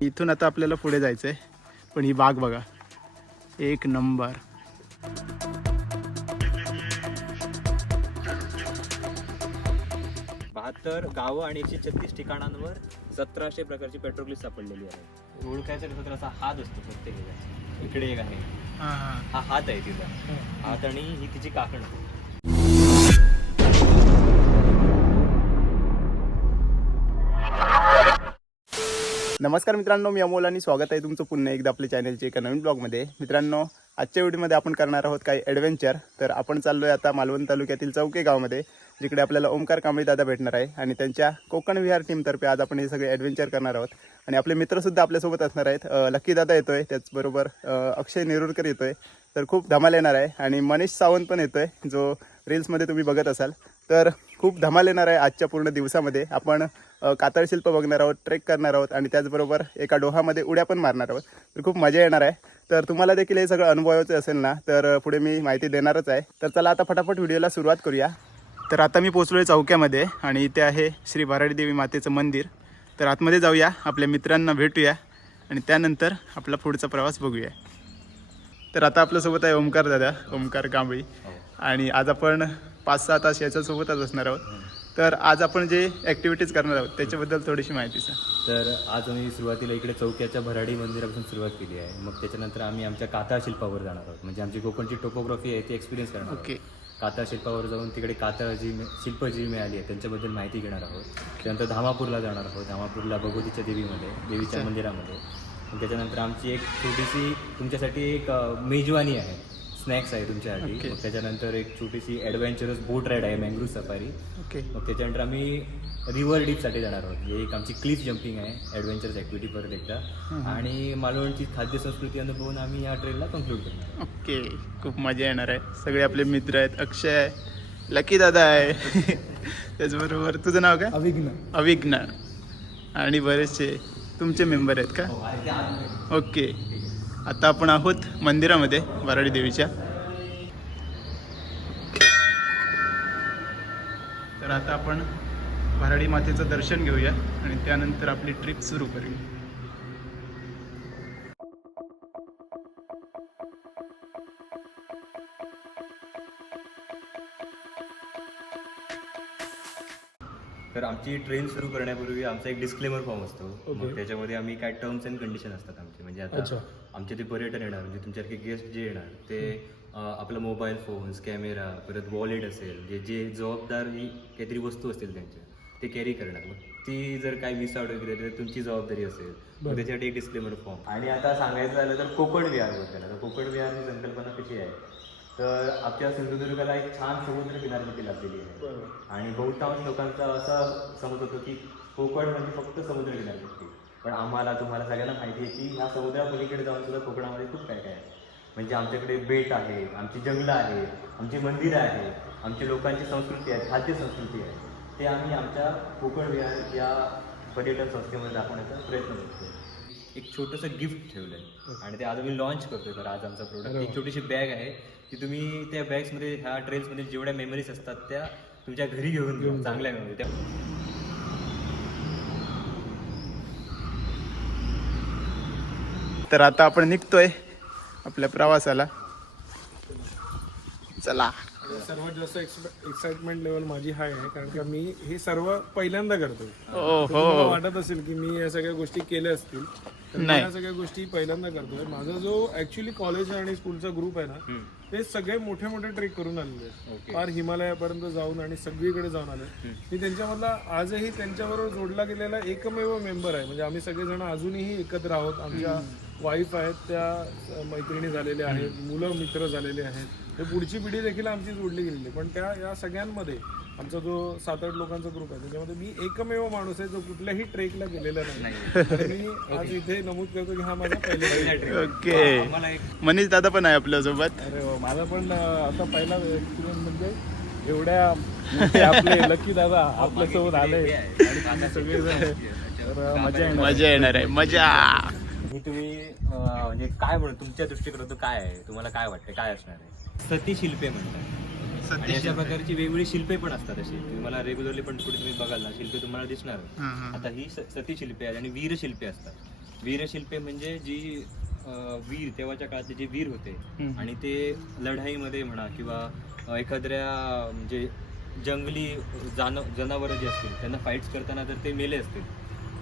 इथून आता आपल्याला पुढे जायचं आहे पण ही बाग बघा. एक नंबर. बहात्तर गावं आणि एकशे छत्तीस ठिकाणांवर सतराशे प्रकारची पेट्रोग्लिस सापडलेली आहे ओळखायचं असा हात असतो प्रत्येक. इकडे एक आहे. हा हात आहे तिचा हात आणि ही तिची काकण. नमस्कार मित्रांनो मी अमोल आणि स्वागत आहे तुमचं पुन्हा एकदा आपल्या चॅनलच्या एका नवीन ब्लॉगमध्ये. मित्रांनो आजच्या व्हिडिओमध्ये आपण करणार आहोत काही ॲडव्हेंचर तर आपण चाललो आहे आता मालवण तालुक्यातील चौके गावामध्ये जिकडे आपल्याला ओमकार कांबळी दादा भेटणार आहे आणि त्यांच्या कोकण विहार टीमतर्फे आज आपण हे सगळे ॲडव्हेंचर करणार आहोत. आणि आपले मित्रसुद्धा आपल्यासोबत असणार आहेत. लक्की दादा येतोय त्याचबरोबर अक्षय नेरुरकर येतोय. तर खूप धमाल येणार आहे. आणि मनीष सावंत पण येतोय जो रील्समध्ये तुम्ही बघत असाल. तर खूप धमाल येणार आहे आजच्या पूर्ण दिवसामध्ये. आपण कातळशिल्प बघणार आहोत ट्रेक करणार आहोत आणि त्याचबरोबर एका डोहामध्ये उड्या पण मारणार आहोत. तर खूप मजा येणार आहे. तर तुम्हाला देखील हे सगळं अनुभवायचं असेल ना तर पुढे मी माहिती देणारच आहे. तर चला आता फटाफट व्हिडिओला सुरुवात करूया. तर आता मी पोचलो आहे चौक्यामध्ये आणि इथे आहे श्री भराडी देवी मातेचं मंदिर. तर आतमध्ये जाऊया आपल्या मित्रांना भेटूया आणि त्यानंतर आपला पुढचा प्रवास बघूया. तर आता आपल्यासोबत आहे ओमकार दादा ओमकार कांबळी. आणि आज आपण पाच सहा तास याच्यासोबतच असणार आहोत. तर आज आपण जे ॲक्टिव्हिटीज करणार आहोत त्याच्याबद्दल थोडीशी माहिती सांग तर आज आम्ही सुरुवातीला इकडे चौक्याच्या भराडी मंदिरापासून सुरुवात केली आहे. मग त्याच्यानंतर आम्ही आमच्या काताळ शिल्पावर जाणार आहोत. म्हणजे आमची कोकणची टोपोग्राफी आहे ती एक्सपिरियन्स करणार आहोत. ओके. काताळ शिल्पावर जाऊन तिकडे कातळ जी शिल्प जी मिळाली आहे त्यांच्याबद्दल माहिती घेणार आहोत. त्यानंतर धामापूरला जाणार आहोत. धामापूरला भगवतीच्या देवीमध्ये देवीच्या मंदिरामध्ये. त्याच्यानंतर आमची एक छोटीशी तुमच्यासाठी एक मेजवानी आहे. स्नॅक्स आहे तुमच्यासाठी ओके. मग त्याच्यानंतर एक छोटीशी ॲडव्हेंचरस बोट राईड आहे मँग्रू सफारी ओके मग त्याच्यानंतर आम्ही रिव्हर डीपसाठी जाणार आहोत. हे एक आमची क्लिफ जम्पिंग आहे ॲडव्हेंचरस ॲक्टिव्हिटी परत एकदा. आणि मालवणची खाद्य संस्कृती अनुभवून आम्ही या ट्रेनला कन्क्लूड करणार ओके खूप मजा येणार आहे. सगळे आपले मित्र आहेत. अक्षय आहे. लकी दादा आहे. त्याचबरोबर तुझं नाव काय? अविघ्न. अविघ्न. आणि बरेचसे तुमचे मेंबर आहेत का? ओके आता आपण आहोत मंदिरामध्ये वराडी देवीच्या. तर आता आपण भराडी मातेचं दर्शन घेऊया आणि त्यानंतर आपली ट्रिप सुरू करूया. तर आमची ट्रेन सुरू करण्यापूर्वी आमचा एक डिस्क्लेमर फॉर्म असतो. त्याच्यामध्ये आम्ही काय टर्म्स अँड कंडिशन असतात आमचे? म्हणजे आता आमचे ते पर्यटन येणार म्हणजे तुमच्यासारखे गेस्ट जे येणार ते आपला मोबाईल फोन्स कॅमेरा परत वॉलेट असेल जे जे जबाबदार ही काहीतरी वस्तू असतील त्यांच्या ते कॅरी करणार. मग ती जर काही मिस आउट वगैरे तर तुमची जबाबदारी असेल. मग त्याच्यासाठी एक डिस्क्लेमर फॉर्म आणि आता सांगायचं झालं तर कोकण विहारबद्दल आता कोकण विहार ही संकल्पना कशी आहे? तर आमच्या सिंधुदुर्गाला एक छान समुद्र किनारपट्टी लाभलेली आहे. आणि बहुतांश लोकांचा असा समज होतो की कोकण म्हणजे फक्त समुद्र किनारपट्टी. पण आम्हाला तुम्हाला सगळ्यांना माहिती आहे की ह्या समुद्रापलीकडे जाऊन सुद्धा कोकणामध्ये खूप काय काय आहे. म्हणजे आमच्याकडे बेट आहे आमची जंगलं आहे आमची मंदिरं आहे आमची लोकांची संस्कृती आहे खाद्य संस्कृती आहे. ते आम्ही आमच्या कोकण विहार या पर्यटन संस्थेमध्ये दाखवण्याचा प्रयत्न करतो एक छोटंसं गिफ्ट ठेवलं आहे आणि ते आज आम्ही लॉन्च करतोय तर आज आमचा प्रोडक्ट एक छोटीशी बॅग आहे की तुम्ही त्या बॅग्समध्ये ह्या ट्रेन्समध्ये जेवढ्या मेमरीज असतात त्या तुमच्या घरी घेऊन घेऊन चांगल्या मेमरी त्या तर आता आपण निघतोय आपल्या प्रवासाला. चला. सर्वात जास्त एक्साइटमेंट लेवल माझी हाय आहे कारण का मी हे सर्व पहिल्यांदा करतोय. वाटत असेल की मी या सगळ्या गोष्टी केल्या असतील नाही. या सगळ्या गोष्टी पहिल्यांदा करतोय. माझा जो ऍक्च्युली कॉलेज आणि स्कूलचा ग्रुप आहे ना ते सगळे मोठे मोठे ट्रेक करून आलेले आहेत. फार हिमालयापर्यंत जाऊन आणि सगळीकडे जाऊन आले मी त्यांच्यामधला आजही त्यांच्याबरोबर जोडला गेलेला एकमेव मेंबर आहे. म्हणजे आम्ही सगळेजण अजूनही एकत्र आहोत. आमच्या वाईफ आहेत त्या मैत्रिणी झालेल्या आहेत मुलं मित्र झालेले आहेत. हे पुढची पिढी देखील आमची जोडली गेलेली. पण त्या या सगळ्यांमध्ये आमचा जो सात आठ लोकांचा ग्रुप आहे त्याच्यामध्ये मी एकमेव माणूस आहे जो कुठल्याही ट्रेकला गेलेला नाही. मी आज इथे नमूद करतो की हा माझा पहिला ट्रेक ओके मनीष दादा पण आहे आपल्यासोबत. अरे वा, माझा पण असा पहिला एक्सपिरियन्स म्हणजे एवढ्या आपले लकी दादा आपल्यासोबत आले. तर अं, मजा येणार मजा येणार आहे. मजा. हे तुम्ही अं, म्हणजे काय म्हणून तुमच्या दृष्टिकोनातून काय आहे? तुम्हाला काय वाटतं काय असणार आहे? सती शिल्पे म्हणतात. आणि अशा प्रकारची वेगवेगळी शिल्पे पण असतात अशी. तुम्हाला रेग्युलरली पण कुठे तुम्ही बघाल ना शिल्पे तुम्हाला दिसणार. आता ही स- सती शिल्पे आहेत आणि वीर शिल्पे असतात. वीर शिल्पे म्हणजे जी अं, वीर तेव्हाच्या काळातले जे वीर होते आणि ते लढाईमध्ये म्हणा किंवा अं, एखाद्या म्हणजे जंगली जान जनावरं जे असतील त्यांना फाईट्स करताना जर ते मेले असतील.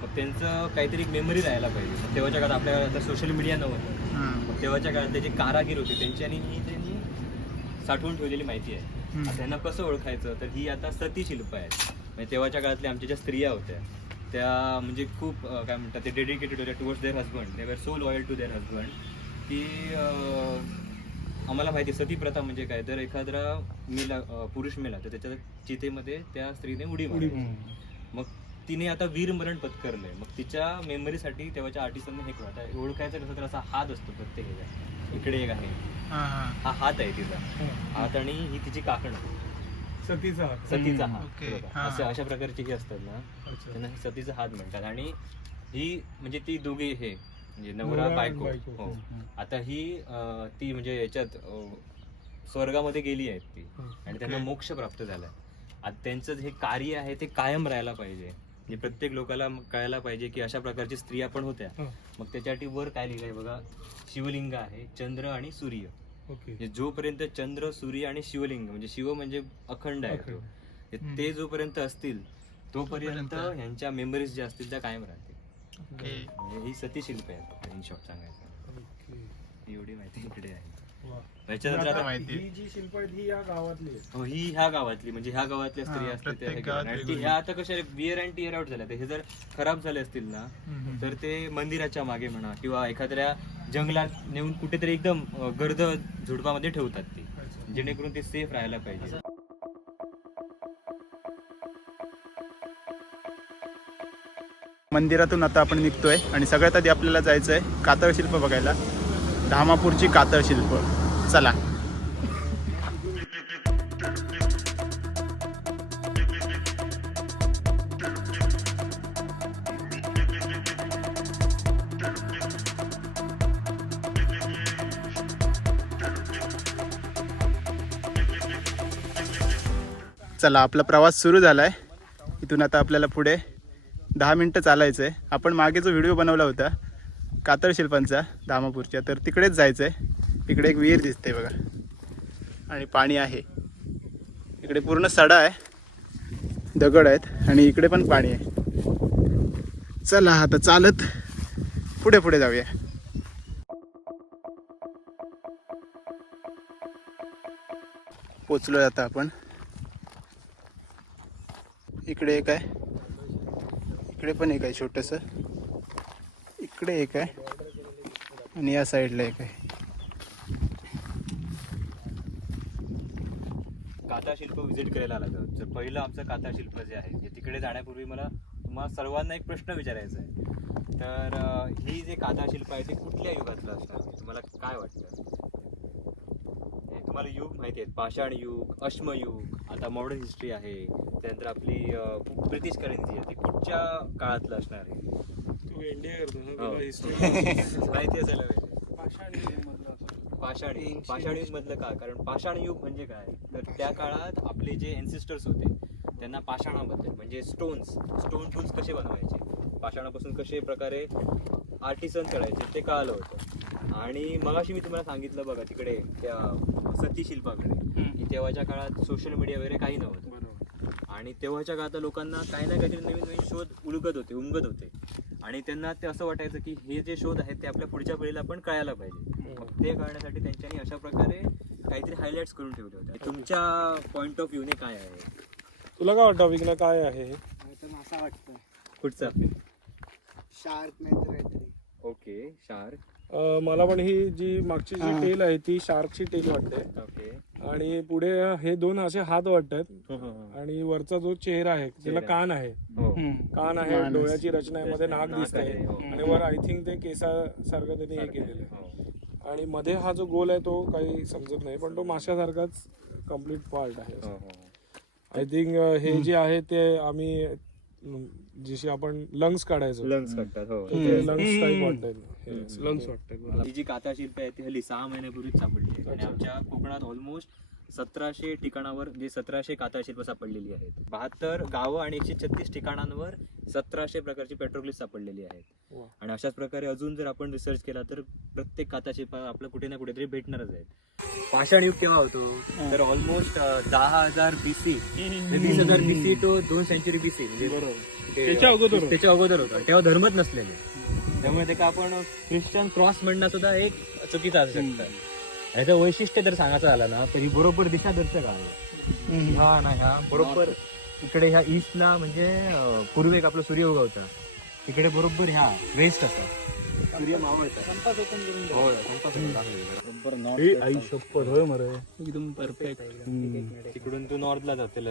मग त्यांचं काहीतरी मेमरी राहायला पाहिजे. मग तेव्हाच्या काळात आपल्या आता सोशल मीडिया नव्हतं. मग तेव्हाच्या काळातले जे कारागीर होते. त्यांची आणि ही त्यांनी साठवून ठेवलेली माहिती आहे. आता त्यांना कसं ओळखायचं? तर ही आता सती शिल्प आहेत. म्हणजे तेव्हाच्या काळातल्या आमच्या ज्या स्त्रिया होत्या त्या म्हणजे खूप काय म्हणतात ते डेडिकेटेड होत्या towards their husband they were so loyal to their husband की आम्हाला माहिती आहे, सती प्रथा म्हणजे काय? तर एखादा मेला पुरुष मेला तर त्याच्या चितेमध्ये त्या स्त्रीने उडी मारली. मग तिने आता वीर मरण पत्करलंय. मग तिच्या मेमरीसाठी तेव्हाच्या आर्टिस्टांनी हे केलं. आता ओळखायचं कसं तर असा हात असतो प्रत्येक इकडे एक आहे. हा हात आहे तिचा. हात आणि ही तिची काकण सतीचा. सतीचा हात. हे. हा. अशा प्रकारची ही असतात ना. त्यांना हे सतीचा हात म्हणतात. आणि ही म्हणजे ती दोघे हे म्हणजे नवरा बायको. हो. आता ही ती म्हणजे याच्यात स्वर्गामध्ये गेली आहेत ती. आणि त्यांना मोक्ष प्राप्त झालाय. आता त्यांचं हे कार्य आहे ते कायम राहायला पाहिजे. म्हणजे प्रत्येक लोकाला कळायला पाहिजे की अशा प्रकारची स्त्रिया पण होत्या. हा. मग त्याच्यासाठी वर काय लिहिलंय बघा? शिवलिंग आहे चंद्र आणि सूर्य. ओके. म्हणजे जोपर्यंत चंद्र सूर्य आणि शिवलिंग म्हणजे शिव म्हणजे अखंड आहे तो. अखंड. ते- ते जोपर्यंत असतील तोपर्यंत ह्यांच्या मेमरीज ज्या असतील त्या कायम राहतील. म्हणजे ही सती शिल्प आहे इन शॉर्ट सांगायचं. ओके. एवढी माहिती इकडे आहे. आता माहिती. ही जी शिल्प ही या गावातली हो, ही ह्या गावातली म्हणजे ह्या गावातल्या स्त्री हा, त्या प्रत्येक हे गावात वेगवेगळी. ह्या आता कशा विअर अँड टिअर आउट झाल्या. हे जर खराब झाले असतील ना तर ते मंदिराच्या मागे म्हणा किंवा एखाद्या जंगलात नेऊन कुठेतरी एकदम अं, गर्द झुडपामध्ये ठेवतात ती जेणेकरून ते सेफ राहायला पाहिजे. मंदिरातून आता आपण निघतोय आणि सगळ्यात आधी आपल्याला जायचं आहे कातळ शिल्प बघायला. धामापूरची कातळ शिल्प चला. चला आपला प्रवास सुरू झाला आहे इथून आता आपल्याला पुढे दहा मिनटं चालायचं आहे आपण मागे जो व्हिडिओ बनवला होता कातर शिल्पांचा धामापूरच्या. तर तिकडेच जायचं आहे इकडे एक विहीर दिसते बघा. आणि पाणी आहे. इकडे पूर्ण सडा आहे. दगड आहेत आणि इकडे पण पाणी आहे. चला आता चालत पुढे पुढे जाऊया. पोचलो आता आपण. इकडे एक आहे. इकडे पण एक आहे छोटस. इकडे एक आहे. आणि या साईडला एक आहे. काथा शिल्प व्हिजिट करायला लागलं तर पहिलं आमचं काथा शिल्प जे आहे जे तिकडे जाण्यापूर्वी मला तुम्हाला सर्वांना एक प्रश्न विचारायचा आहे. तर ही जे काथा शिल्प आहे ते कुठल्या युगातलं असणार तुम्हाला काय वाटतं? हे तुम्हाला युग माहिती आहेत. पाषाण युग अश्मयुग आता मॉडर्न हिस्ट्री आहे. त्यानंतर आपली ब्रिटिश करन्सी आहे. ती कुठच्या काळातलं असणार आहे? तू एनडीए करतो ना हो. माहिती असायला पाहिजे. पाषाण युग. पाषाण युग मधलं का? कारण पाषाण युग म्हणजे काय? तर त्या काळात आपले जे एन्सिस्टर्स होते त्यांना पाषाणाबद्दल म्हणजे स्टोन्स स्टोन टूल्स कसे बनवायचे? पाषाणापासून कसे प्रकारे आर्टिसन करायचे ते कळालं होतं. आणि मगाशी मी तुम्हाला सांगितलं बघा तिकडे त्या सती शिल्पाकडे. की तेव्हाच्या काळात सोशल मीडिया वगैरे काही नव्हतं. बरोबर. आणि तेव्हाच्या काळात लोकांना काही ना काहीतरी नवीन नवीन शोध उलगत होते उमगत होते. आणि त्यांना ते असं वाटायचं की हे जे शोध आहेत ते आपल्या पुढच्या पिढीला पण कळायला पाहिजे. मग ते कळण्यासाठी त्यांच्यानी अशा प्रकारे काहीतरी हायलाइट्स करून ठेवले होते तुमच्या पॉइंट ऑफ व्ह्यूने काय आहे? तुला काय वाटतं विघ्न काय आहे हे? तर असं वाटतं. कुठचा शार्क नाही तर काहीतरी. ओके शार्क अं, मला पण ही जी मागची जी हा. टेल आहे ती शार्कची टेल वाटते. ओके आणि पुढे हे दोन असे हात वाटतात. आणि वरचा जो चेहरा आहे त्याला चेहरा. कान आहे. हो. कान आहे. डोळ्याची रचना आहे मध्ये नाक दिसतंय. आहे, हो. आणि वर आय थिंक ते केसासारखं त्यांनी हे केलेलं आहे. आणि मध्ये हा जो गोल आहे तो काही समजत नाही पण तो माशासारखाच कंप्लीट पार्ट आहे. हो, आय थिंक हे जे आहे ते आम्ही जशी आपण लंग्स काढायचो. लंग्स करतात हो. लंग्स टाईप वाटतात लंग्स वाटतात ही जी काथा शिल्प आहे ती हल्ली सहा महिन्यापूर्वीच सापडली आणि आमच्या कोकणात ऑलमोस्ट सतराशे ठिकाणावर जे सतराशे कातळशिल्प सापडलेली आहेत. बहात्तर गावं आणि एकशे छत्तीस ठिकाणांवर सतराशे प्रकारची पेट्रोग्लिफ सापडलेली आहेत. आणि अशाच प्रकारे अजून जर आपण रिसर्च केला तर प्रत्येक काताशिल्प आपलं कुठे ना कुठेतरी भेटणारच आहेत. पाषाण युग केव्हा होतो? तर ऑलमोस्ट दहा हजार बीसी वीस हजार बीसी टू दोन सेंचुरी बीसी त्याच्या अगोदर. होतं. त्याच्या अगोदर होता. तेव्हा धर्मच नसलेले. त्यामुळे ते का आपण ख्रिश्चन क्रॉस म्हणणं सुद्धा एक चुकीचं असू शकतं. याचं वैशिष्ट्य जर सांगायचं झालं ना तर ही बरोबर दिशा दर्शक आहे ह्या ना ह्या बरोबर. इकडे ह्या ईस्टला म्हणजे अं, पूर्वेक आपला सूर्य उगवता तिकडे बरोबर ह्या वेस्ट असतात सूर्य होय, होता. आई शपथ होय मरे. एकदम परफेक्ट तिकडून तू नॉर्थला जातेल.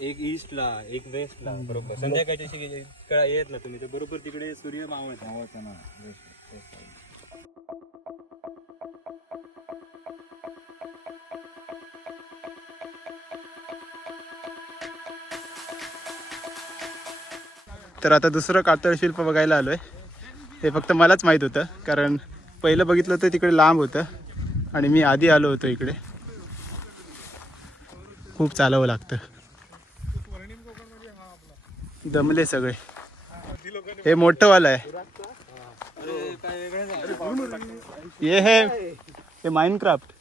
एक ईस्टला एक वेस्टला बरोबर. संध्याकाळच्या कळा येत ना तुम्ही तर बरोबर तिकडे सूर्य मावळता. मावळता तर आता दुसरं कातळ शिल्प बघायला आलोय. हे फक्त मलाच माहीत होतं कारण पहिलं बघितलं होतं तिकडे लांब होतं आणि मी आधी आलो होतो इकडे. खूप चालावं लागतं. दमले सगळे. हे मोठं वाला आहे. हे हे माइनक्राफ्ट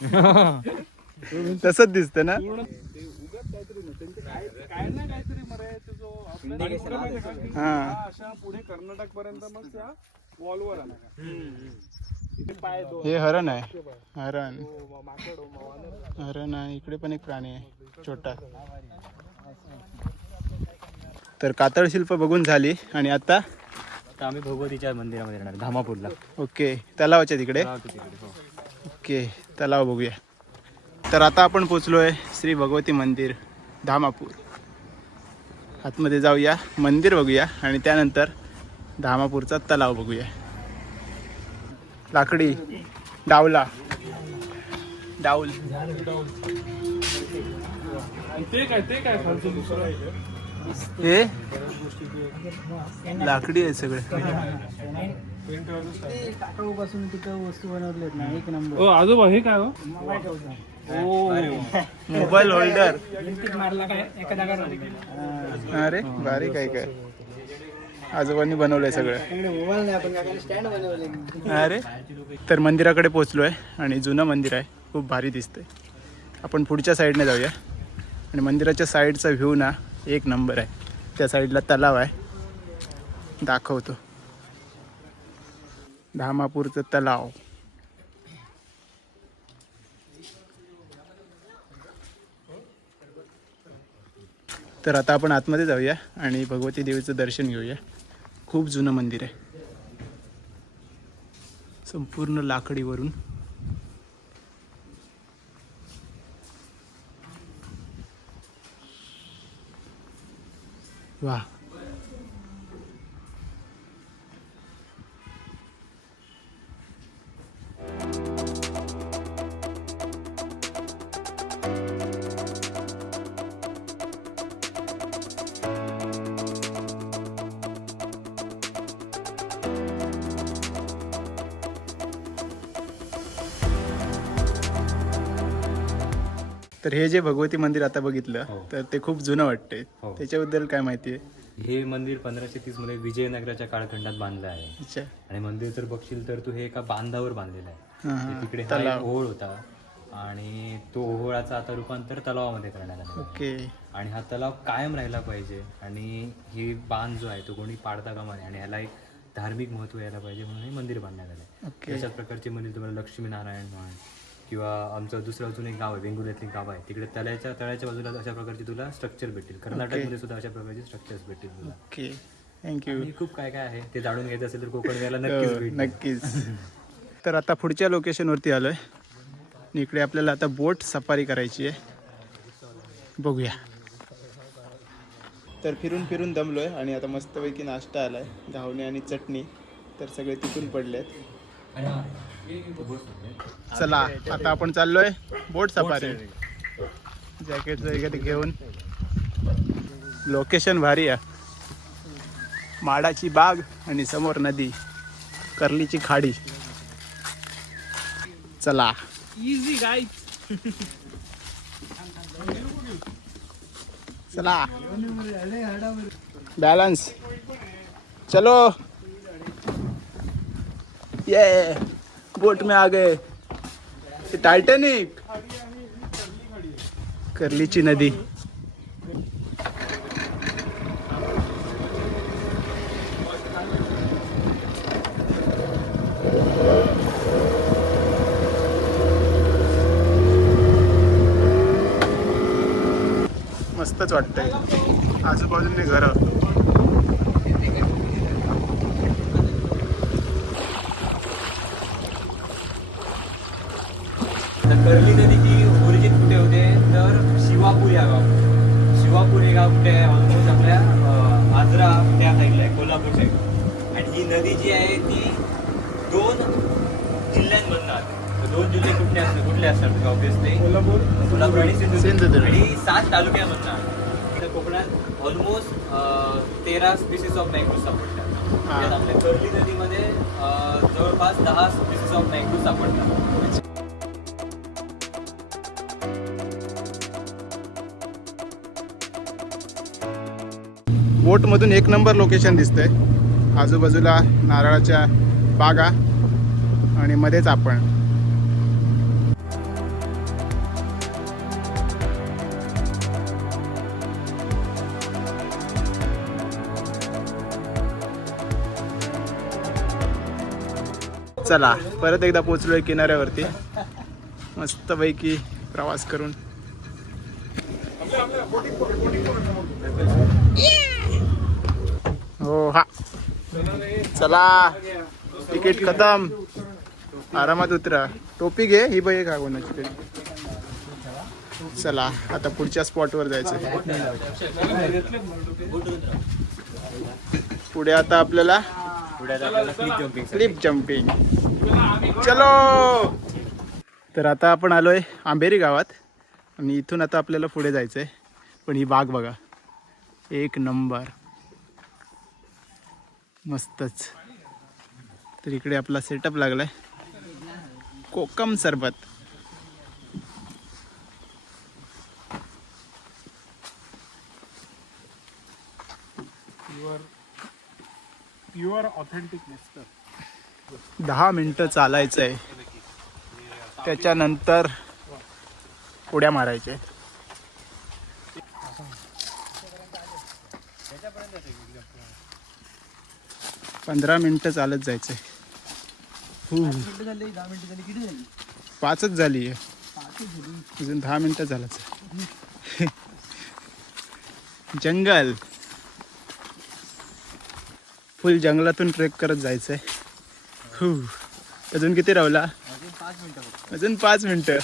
तसंच दिसतं ना काय ना काहीतरी मरे ते जो आपल्या हा. अशा पुढे कर्नाटक पर्यंत मग त्या वॉलवर आला हे हरण आहे. हरण. हो, हो. हरण आहे. इकडे पण एक प्राणी आहे. छोटा. तर कातळ शिल्प बघून झाली. आणि आता? आता आम्ही भगवतीच्या मंदिरामध्ये येणार धामापूरला ओके. तलावाच्या तिकडे? ओके. तलाव बघूया. तर आता आपण पोचलोय श्री भगवती मंदिर धामापूर. आतमध्ये जाऊया मंदिर बघूया आणि त्यानंतर धामापूरचा तलाव बघूया. लाकडी डावला. डाऊल? हे? लाकडी आहे सगळे. काकाऊपासून तिथं वस्तू बनवलेत ना एक नंबर. ओ आजोबा हे काय हो? मोबाईल होल्डर भिंतीत मारला काय? एका जागा अरे भारी काय काय? आजोबांनी बनवलंय सगळं. तिकडे मोबाईल नाही आपण काकाने स्टँड बनवले अरे तर मंदिराकडे पोचलोय आणि जुनं मंदिर आहे. खूप भारी दिसतंय. आपण पुढच्या साईडने जाऊया. आणि मंदिराच्या साईडचा व्ह्यू ना एक नंबर आहे. त्या साईडला तलाव आहे. दाखवतो. धामापूरचं तलाव. तर आता आपण आतमध्ये जाऊया आणि भगवती देवीचं दर्शन घेऊया. खूप जुनं मंदिर आहे. संपूर्ण लाकडीवरून. वा तर हे जे भगवती मंदिर आता बघितलं हो. तर ते खूप जुनं वाटतंय. हो. त्याच्याबद्दल काय माहिती आहे? हे मंदिर पंधराशे तीसमध्ये विजयनगराच्या कालखंडात बांधलं आहे. आणि मंदिर जर बघशील तर तू हे एका बांधावर बांधलेलं आहे. तिकडे ओहोळ होता. आणि तो ओहोळाचा आता रूपांतर तलावामध्ये करण्यात आलं. ओके. आणि हा तलाव कायम राहिला पाहिजे. आणि ही बांध जो आहे तो कोणी पाडता कामा नये. आणि ह्याला एक धार्मिक महत्त्व यायला पाहिजे म्हणून हे मंदिर बांधण्यात आलं आहे अशाच प्रकारचे मंदिर तुम्हाला लक्ष्मीनारायण म्हण किंवा आमचं दुसरं अजून एक गाव आहे वेंगुर्ल्यातलं गाव आहे. तिकडे तळ्याच्या तळ्याच्या बाजूला अशा प्रकारची तुला स्ट्रक्चर भेटतील. कर्नाटकमध्ये सुद्धा अशा प्रकारचे स्ट्रक्चर्स भेटतील तुला. ओके थँक्यू आणि खूप काय काय आहे ते जाणून घ्यायचं असेल तर कोकण यायला नक्कीच भेट द्या. नक्कीच. तर आता पुढच्या लोकेशनवरती आलोय. आणि इकडे आपल्याला आता बोट सफारी करायची आहे. बघूया. तर फिरून फिरून दमलोय आणि आता मस्तपैकी नाश्ता आलाय. घावणे आणि चटणी. तर सगळे तिथून पडलेत. चला आता आपण चाललोय बोट सफारी. जॅकेट वगैरे घेऊन. लोकेशन भारी आहे. माडाची बाग आणि समोर नदी. कर्लीची खाडी. चला. इझी गाय चला. बॅलन्स चलो. ये बोट में आ गए। टायटॅनिक करलीची कर्लीची नदी। मस्तच वाटतंय. आजूबाजूने घर. कर्ली नदीची ओरिजिन कुठे होते? तर शिवापूर या गाव. शिवापूर हे गाव कुठे आहे? ऑलमोस्ट आपल्या आजरा त्या साईडला आहे कोल्हापूर साईड आणि ही नदी जी आहे ती दोन जिल्ह्यांमधनं आली. दोन जिल्हे कुठले असतात? कुठले असतात? ऑब्विसली कोल्हापूर. कोल्हापूर आणि सिंधुदुर्ग. आणि सात तालुक्यामधनं कोकणात ऑलमोस्ट तेरा स्पीसीस ऑफ मँगोज सापडतात. हा. आपल्या कर्ली नदीमध्ये जवळपास दहा स्पीसीस ऑफ मँगोज सापडतात. बोटमधून एक नंबर लोकेशन दिसतंय. आजूबाजूला नारळाच्या बागा आणि मध्येच आपण. चला परत एकदा पोचलोय किनाऱ्यावरती. मस्तपैकी प्रवास करून. हो हा. चला तिकीट खतम. आरामात उतरा. टोपी घे ही बाई का कोणाची तरी. चला आता पुढच्या स्पॉटवर जायचं. पुढे आता आपल्याला पुढे आता आपल्याला क्लिप जम्पिंग चलो! तर आता आपण आलोय आंबेरी गावात. आणि इथून आता आपल्याला पुढे जायचंय. पण ही बाग बघा. एक नंबर. मस्तच. तर इकडे आपला सेटअप लागलाय. कोकम सरबत. प्युअर प्युअर ऑथेंटिक दहा मिनटं चालायचं आहे त्याच्यानंतर उड्या मारायच्या पंधरा मिनटं चालत जायचंय. आहे पाचच झाली आहे. अजून दहा मिनटं झालंच जंगल. फुल जंगलातून ट्रेक करत जायचंय. आहे अजून किती रावला अजून पाच मिनटं.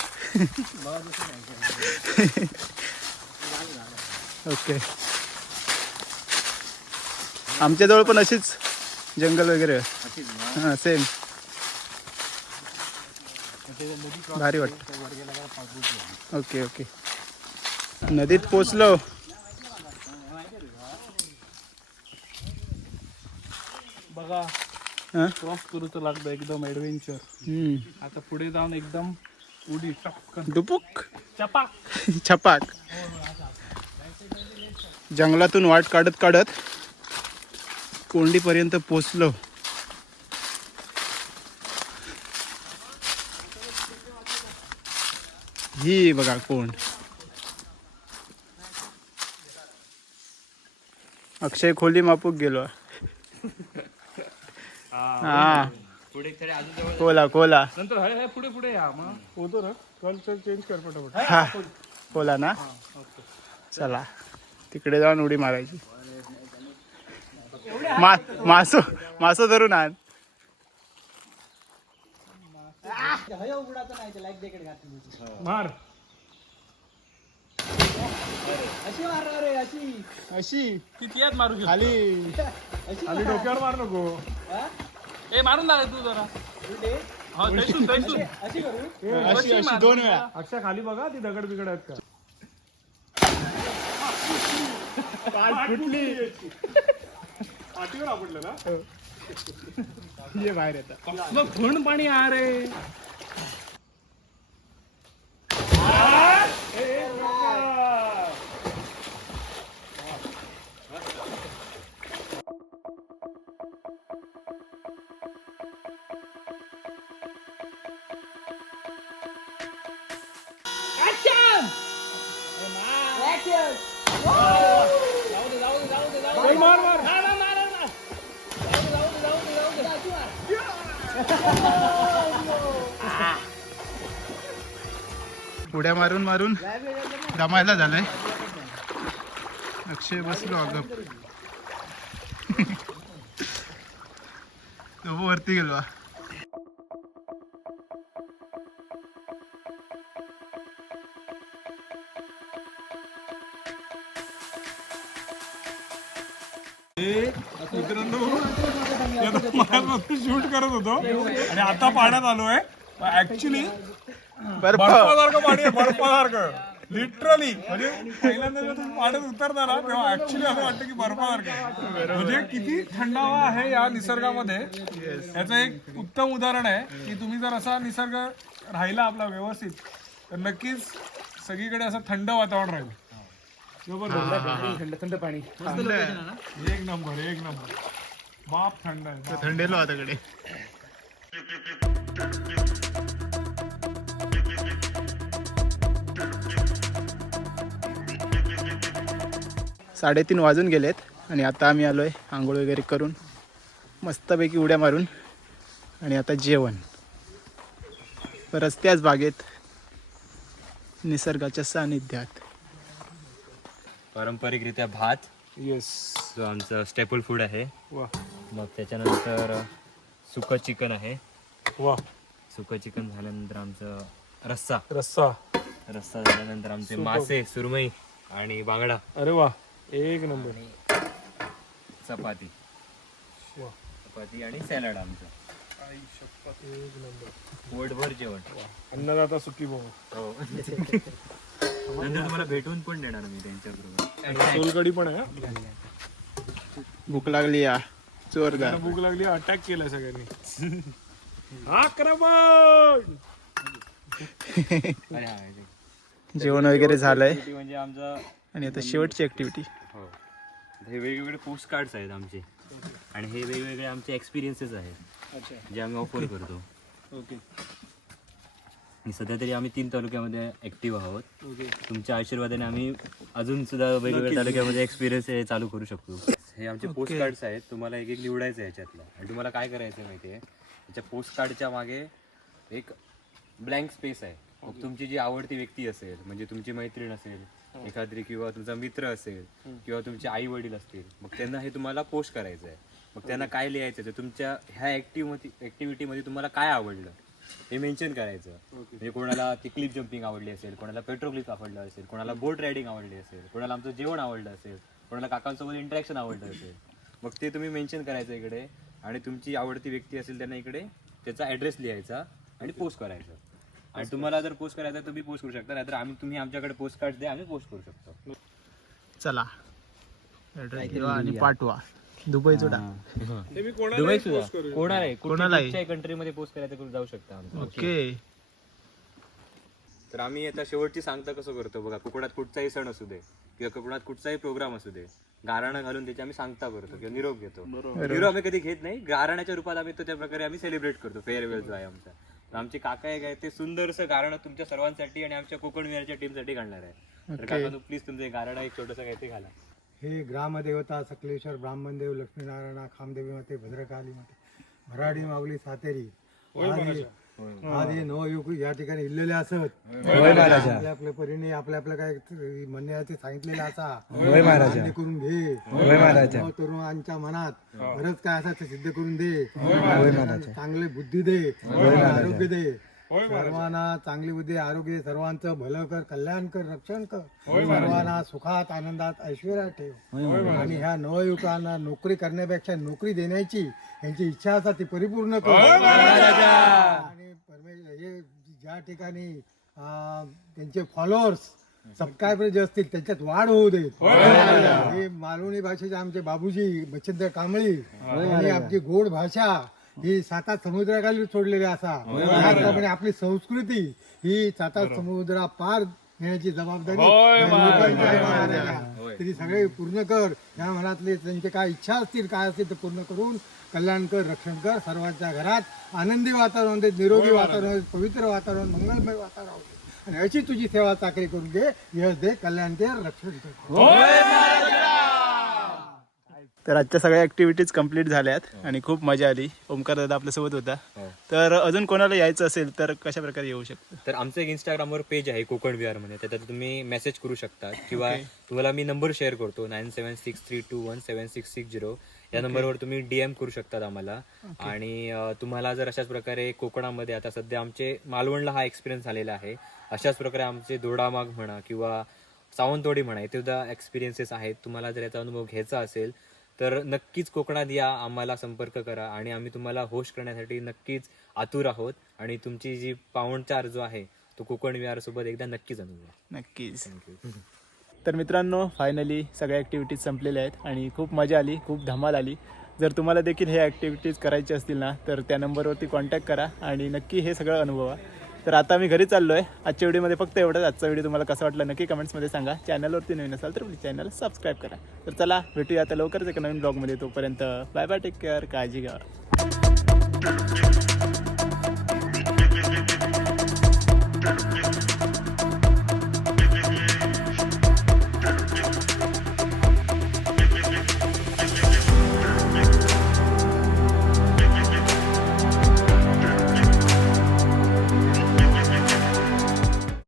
ओके. आमच्याजवळ पण अशीच जंगल वगैरे. हां सेम भारी वाटत. ओके ओके नदीत पोचलो बघा हां? क्रॉस करू तर लागतं एकदम ऍडव्हेंचर हम्म. आता पुढे जाऊन एकदम उडी डुपुक चपा छपाक जंगलातून वाट काढत काढत कोंडीपर्यंत पोचलो. ही बघा कोंड. अक्षय खोली मापूक गेलो. हा कोला कोला. पुढे पुढे या मग. होतो ना चल चल चेंज कर पटापट. हा. कोला ना? चला. तिकडे जाऊन उडी मारायची. मा मासो मासो धरून आण. हय उघडाचं नाही ते लाईफ जॅकेट घातली मार. अशी मारणार रे अशी अशी किती यात मारू शकतो खाली. अशी खाली डोक्यावर मार नको. हा? ए मारून दादा तू जरा. उलटे. हा अशी करू अशी अशी दोन वेळा. अक्षा खाली बघा ती दगड बिगड आहेत का? पाठ फुटली. आठवण आपटलं ना? हो. ये बाहेर येतात थंड पाणी आ रे. One more, one. उड्या मारून मारून दमायला झालंय. अक्षय बसलो अगं. वरती गेलो. शूट करत होतो. आणि आता पाण्यात आलोय. ऍक्च्युली बर्फ. बर्फासारखं पाणी आहे बर्फासारखं. लिटरली म्हणजे पहिल्यांदा जेव्हा तुम्ही पाण्यात उतरता ना तेव्हा ऍक्च्युली असं वाटतं की बर्फासारखं आहे. म्हणजे किती थंडावा आहे या निसर्गामध्ये. याचं एक उत्तम उदाहरण आहे की तुम्ही जर असा निसर्ग राहिला आपला व्यवस्थित तर नक्कीच सगळीकडे असं थंड वातावरण राहील. थंड थंड पाणी. एक नंबर एक नंबर. बाप थंड आहे थंडेलो आता कडे साडेतीन वाजून गेलेत आणि आता आम्ही आलोय आंघोळ वगैरे करून मस्तपैकी उड्या मारून आणि आता जेवण. रस्त्याच बागेत निसर्गाच्या सानिध्यात. पारंपरिकरित्या भात येस जो आमचं स्टेपल फूड आहे. वा मग त्याच्यानंतर सुकं चिकन आहे. वा. सुकं चिकन झाल्यानंतर आमचं रस्सा. रस्सा. रस्सा झाल्यानंतर आमचे मासे सुरमई आणि बांगडा. अरे वा एक नंबर. चपाती. वा. चपाती आणि सॅलड आमचं. एक नंबर. पोटभर जेवण. अन्नदाता सुखी भाऊ. हो. नंतर तुम्हाला भेटून पण देणार मी त्यांच्याबरोबर. सोलकडी पण आहे हा. भूक लागली या. जोरदार. त्यांना भूक लागली अटॅक केलाय सगळ्यांनी. आक्रमण जेवण वगैरे झालंय. म्हणजे आमचं आणि आता शेवटची ऍक्टिव्हिटी हो. हे वेगवेगळे पोस्ट कार्ड्स आहेत आमचे. आणि हे वेगवेगळे आमचे एक्सपिरियन्सेस आहेत. जे आम्ही ऑफर करतो. ओके सध्या तरी आम्ही तीन तालुक्यामध्ये ऍक्टिव्ह आहोत. तुमच्या आशीर्वादाने आम्ही अजून सुद्धा वेगवेगळ्या तालुक्यामध्ये एक्सपिरियन्स हे चालू करू शकतो. हे आमचे पोस्ट कार्ड्स आहेत. तुम्हाला एक एक निवडायचं आहे याच्यातलं. आणि तुम्हाला काय करायचं आहे माहिती आहे याच्या पोस्ट कार्डच्या मागे एक ब्लँक स्पेस आहे. मग तुमची जी आवडती व्यक्ती असेल म्हणजे तुमची मैत्रीण असेल एखादी किंवा तुमचा मित्र असेल किंवा तुमचे आई वडील असतील मग त्यांना हे तुम्हाला पोस्ट करायचं आहे मग त्यांना काय लिहायचं तुमच्या ह्या ॲक्टिव्ह ॲक्टिव्हिटीमध्ये तुम्हाला काय आवडलं? हे मेन्शन करायचं. म्हणजे कोणाला ती क्लिप जम्पिंग आवडली असेल कोणाला पेट्रो क्लिप आवडलं असेल कोणाला बोट रायडिंग आवडली असेल कोणाला आमचं जेवण आवडलं असेल कोणाला काकांसोबत इंटरॅक्शन आवडलं असेल. मग ते तुम्ही मेन्शन करायचं इकडे. आणि तुमची आवडती व्यक्ती असेल त्यांना इकडे त्याचा ॲड्रेस लिहायचा आणि पोस्ट करायचं. आणि तुम्हाला जर पोस्ट करायचं तर तुम्ही पोस्ट करू शकता. नाहीतर आम्ही तुम्ही आमच्याकडे पोस्ट कार्ड द्या आम्ही पोस्ट करू शकतो. चला. आणि पाठवा. दुबई जोडा ते मी कोणाला दुबई कोणालाही. कुठल्याही कंट्रीमध्ये पोस्ट करायचं करून जाऊ शकता ओके तर आम्ही आता शेवटची सांगता कसं करतो? बघा कोकणात कुठचाही सण असू दे किंवा कोकणात कुठचाही प्रोग्राम असू दे गाराणं घालून त्याची आम्ही सांगता करतो किंवा निरोप घेतो. निरोप आम्ही कधी घेत नाही गाराण्याच्या रूपात आम्ही तो त्या प्रकारे आम्ही सेलिब्रेट करतो फेअरवेल जो आहे आमचा. तर आमचे काका एक आहे ते सुंदरसं गारणं तुमच्या सर्वांसाठी आणि आमच्या कोकण विहारच्या टीमसाठी घालणार आहे. तर काका प्लीज तुमचे गारणं एक छोटंसं काहीतरी घाला. हे ग्रामदेवता सकलेश्वर ब्राह्मणदेव लक्ष्मीनारायण खामदेवी माते भद्रकाली माते भराडी माऊली सातेरी आदी आदी नवयुग या ठिकाणी इल्लेले असत. आपल्या आपल्या परीने आपल्या आपल्या काय म्हणणे आहे ते सांगितलेले असा. मान्य करून घे. नव तरुणांच्या मनात बरंच काय असं ते सिद्ध करून दे. चांगले बुद्धी दे. आरोग्य दे. सर्वांना चांगली बुद्धी आरोग्य दे, सर्वांचं भलं कर कल्याण कर रक्षण कर. सर्वांना सुखात आनंदात ऐश्वर्यात ठेव. आणि ह्या नवयुवकांना नोकरी करण्यापेक्षा नोकरी देण्याची यांची इच्छा असतात ती परिपूर्ण कर. ज्या ठिकाणी त्यांचे फॉलोअर्स सबस्क्रायबर जे असतील त्याच्यात वाढ होऊ दे. हे मालवणी भाषेचे आमचे बाबूजी मच्छिंद्र कांबळी आणि आमची गोड भाषा ही सातात समुद्राखाली सोडलेली असा. त्याचप्रमाणे आपली संस्कृती ही सातात समुद्रा पार नेण्याची जबाबदारी तरी सगळे पूर्ण कर. या मनातले त्यांचे काय इच्छा असतील काय असतील ते पूर्ण करून कल्याण कर रक्षण कर सर्वांच्या घरात. आनंदी वातावरण दे निरोगी वातावरण पवित्र वातावरण मंगलमय वातावरण. आणि अशी तुझी सेवा चाकरी करू दे यश दे कल्याण दे रक्षण दे. तर आजच्या सगळ्या ऍक्टिव्हिटीज कंप्लीट झाल्यात आणि खूप मजा आली. ओमकार दादा आपल्यासोबत होता. तर अजून कोणाला यायचं असेल तर कशा प्रकारे येऊ शकतं? तर आमचं एक इंस्टाग्रामवर पेज आहे कोकण विहार म्हणून त्याच्यात तुम्ही मेसेज करू शकता किंवा तुम्हाला मी नंबर शेअर करतो nine seven six three two one seven six six zero या नंबरवर तुम्ही डीएम करू शकतात आम्हाला. आणि तुम्हाला जर अशाच प्रकारे कोकणामध्ये आता सध्या आमचे मालवणला हा एक्सपिरियन्स झालेला आहे. अशाच प्रकारे आमचे दोडामाग म्हणा किंवा सावंतवाडी म्हणा इथे सुद्धा एक्सपिरियन्सेस आहेत. तुम्हाला जर याचा अनुभव घ्यायचा असेल तर नक्कीच कोकणात या आम्हाला संपर्क करा आणि आम्ही तुम्हाला होस्ट करण्यासाठी नक्कीच आतुर आहोत. आणि तुमची जी पाहुणचार जो आहे तो कोकण विहार सोबत एकदा नक्कीच अनुभवा नक्कीच. थँक्यू तर मित्रांनो फायनली सगळ्या ॲक्टिव्हिटीज संपलेल्या आहेत आणि खूप मजा आली खूप धमाल आली. जर तुम्हाला देखील हे ॲक्टिव्हिटीज करायचे असतील ना तर त्या नंबरवरती कॉन्टॅक्ट करा आणि नक्की हे सगळं अनुभवा. तर आता मी घरी चाललो आहे आजच्या व्हिडिओमध्ये फक्त एवढंच. आजचा व्हिडिओ तुम्हाला कसा वाटला नक्की कमेंट्समध्ये सांगा. चॅनलवरती नवीन असाल तर प्लीज चॅनल सबस्क्राईब करा. तर चला भेटूया आता लवकरच एका नवीन ब्लॉगमध्ये तोपर्यंत बाय बाय टेक केअर काळजी घ्या.